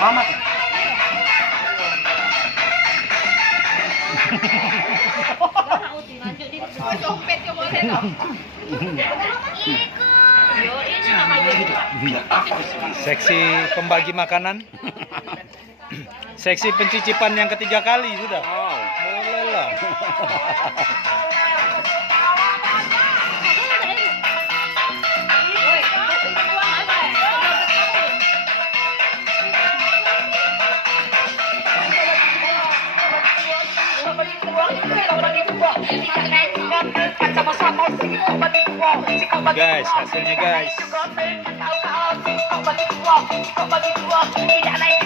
Mamat. Dompet yo boleh toh. Yo ini namanya. Seksi pembagi makanan. Seksi pencicipan yang ketiga kali sudah. Oh. Boleh lah. Guys, hasilnya guys. Tidak naik